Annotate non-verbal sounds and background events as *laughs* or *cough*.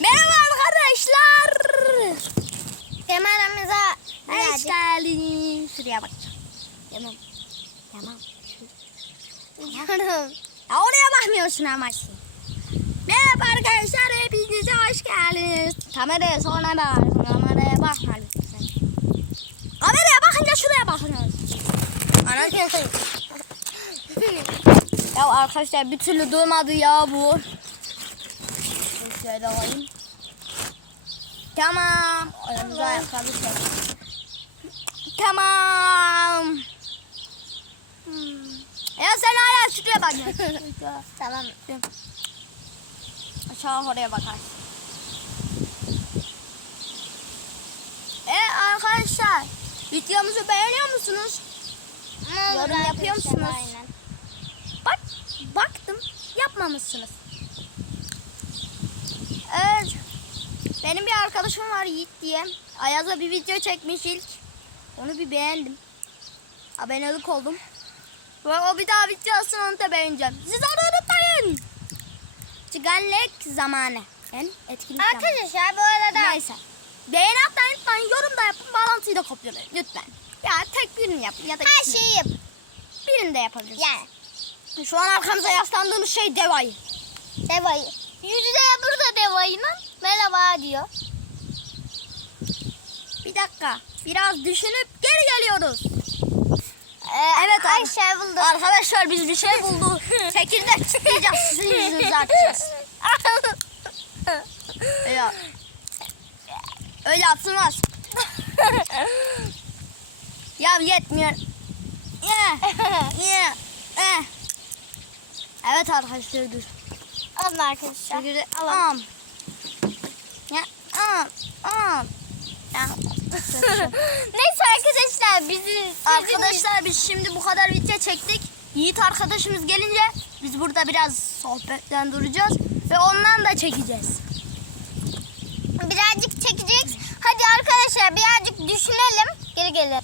Merhaba arkadaşlar. Kameramıza Hoş geldiniz. Şuraya bakacağım. Tamam. Tamam. Yorum. Ya oraya bakmıyorsun ama sen. Merhaba arkadaşlar. Hepinize hoş geldiniz. Kameraya sonra bak. Kameraya bakma lütfen. Kameraya bakınca şuraya bakıyoruz. Anladın Ya arkadaşlar bir türlü durmadı ya bu. Şöyle alayım. Tamam. Ayağımıza ayakkabı çek. Tamam. Hmm. Ya sen hala şuraya bakıyorsun. *laughs* tamam. Aşağı oraya bakarsın. E arkadaşlar videomuzu beğeniyor musunuz? Yorum yapıyor musunuz? Aynen. Bak baktım yapmamışsınız. Evet. Benim bir arkadaşım var Yiğit diye. Ayaz'a bir video çekmiş ilk. Onu bir beğendim. Abonelik oldum. Ve o bir daha video alsın onu da beğeneceğim. Siz onu unutmayın. Çıganlık zamanı. Yani etkinlik zamanı. Arkadaşlar bu arada Neyse. Beğeni atmayı unutmayın. Yorum da yapın. Bağlantıyı da kopyalayın. Lütfen. Ya tek birini yapın. Ya da her şeyi yap. Birini de yapabilirsiniz. Yani Şu an arkamıza yaslandığımız şey devayı. devayı. Yüzü de burada devayının merhaba diyor. Bir dakika. Biraz düşünüp geri geliyoruz. Ee, Evet abi. Ayşe buldu. Arkadaşlar biz bir şey bulduk. *laughs* Çekirdek çıkacağız. Sizin yüzünüzü atacağız. Öyle, *laughs* öyle atılmaz. *laughs* ya yetmiyor. Evet arkadaşlar dur. Alın arkadaşlar. Alın. Am. Am. Ya. *laughs* Neyse arkadaşlar bizi Arkadaşlar biz şimdi bu kadar video çektik. Yiğit arkadaşımız gelince biz burada biraz sohbetten duracağız ve ondan da çekeceğiz. birazcık çekeceğiz. Hadi arkadaşlar birazcık düşünelim. Geri gelin.